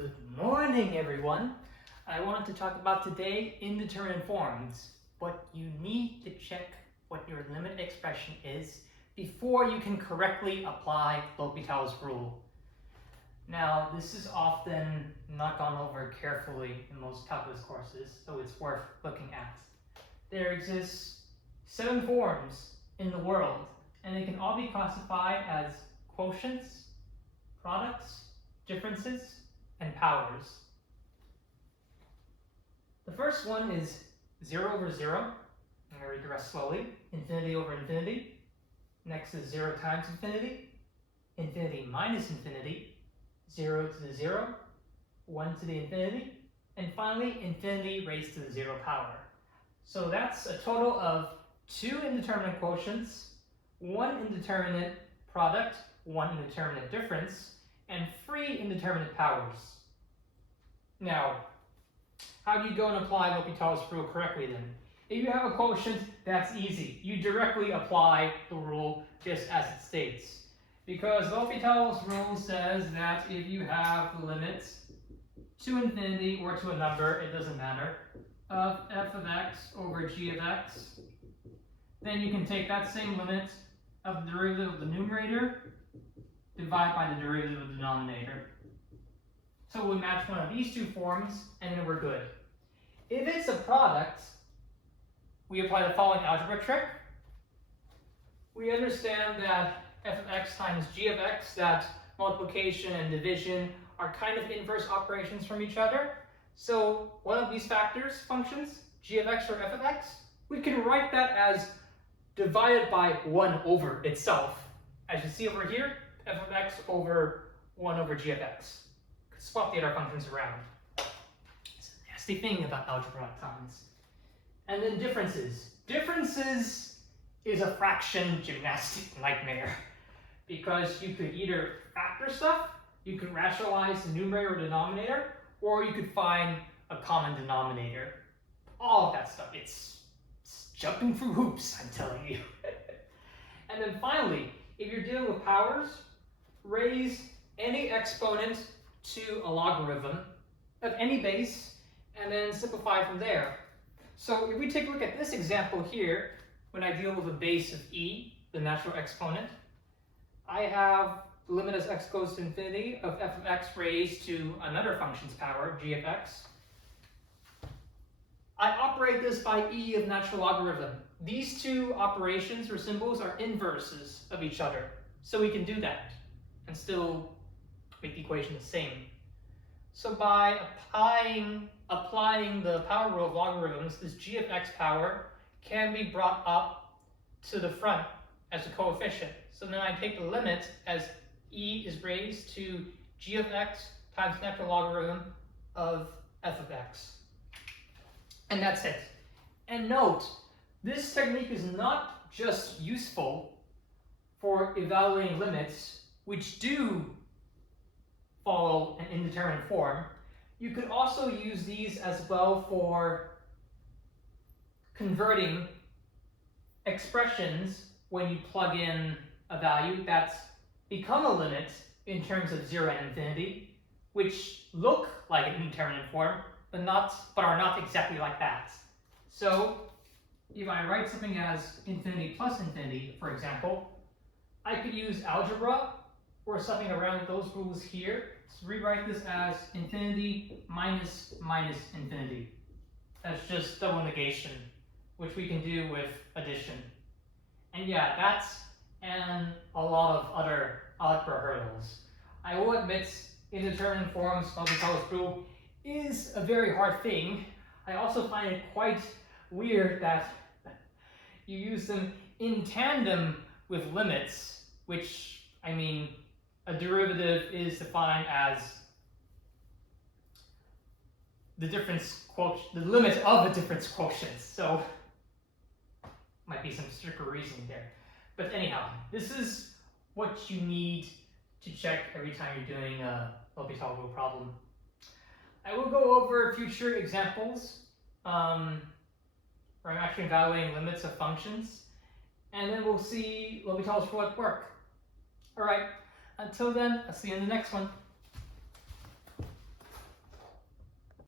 Good morning, everyone. I wanted to talk about today indeterminate forms, but you need to check what your limit expression is before you can correctly apply L'Hopital's rule. Now, this is often not gone over carefully in most calculus courses, so it's worth looking at. There exists 7 forms in the world, and they can all be classified as quotients, products, differences, and powers. The first one is 0 over 0. I'm going to regress slowly. Infinity over infinity. Next is 0 times infinity. Infinity minus infinity. 0 to the 0. 1 to the infinity. And finally, infinity raised to the 0 power. So that's a total of 2 indeterminate quotients, 1 indeterminate product, 1 indeterminate difference, and 3 indeterminate powers. Now, how do you go and apply L'Hopital's rule correctly then? If you have a quotient, that's easy. You directly apply the rule just as it states. Because L'Hopital's rule says that if you have the limits to infinity or to a number, it doesn't matter, of f of x over g of x, then you can take that same limit of the derivative of the numerator, divide by the derivative of the denominator. So we match one of these two forms, and then we're good. If it's a product, we apply the following algebra trick. We understand that f of x times g of x, that multiplication and division are kind of inverse operations from each other. So one of these functions, g of x or f of x, we can write that as divided by 1 over itself. As you see over here, f of x over 1 over g of x. Swap the other functions around. It's a nasty thing about algebra at times. And then differences. Differences is a fraction gymnastic nightmare. Because you could either factor stuff, you could rationalize the numerator or denominator, or you could find a common denominator. All of that stuff. It's jumping through hoops, I'm telling you. And then finally, if you're dealing with powers, raise any exponent to a logarithm of any base, and then simplify from there. So if we take a look at this example here, when I deal with a base of e, the natural exponent, I have the limit as x goes to infinity of f of x raised to another function's power, g of x. I operate this by e of natural logarithm. These two operations or symbols are inverses of each other. So we can do that and still make the equation the same. So by applying the power rule of logarithms, this g of x power can be brought up to the front as a coefficient. So then I take the limit as e is raised to g of x times natural logarithm of f of x. And that's it. And note, this technique is not just useful for evaluating limits, which do follow an indeterminate form. You could also use these as well for converting expressions when you plug in a value that's become a limit in terms of 0 and infinity, which look like an indeterminate form, but are not exactly like that. So if I write something as infinity plus infinity, for example, I could use algebra or something around those rules here to rewrite this as infinity minus infinity. That's just double negation, which we can do with addition. And yeah, that's and a lot of other algebra hurdles. I will admit indeterminate forms, L'Hopital's rule, is a very hard thing. I also find it quite weird that you use them in tandem with limits, which, I mean, a derivative is defined as the limit of a difference quotient. So might be some stricter reasoning there. But anyhow, this is what you need to check every time you're doing a L'Hopital rule problem. I will go over future examples where I'm actually evaluating limits of functions, and then we'll see L'Hopital's rule at work. All right, until then, I'll see you in the next one.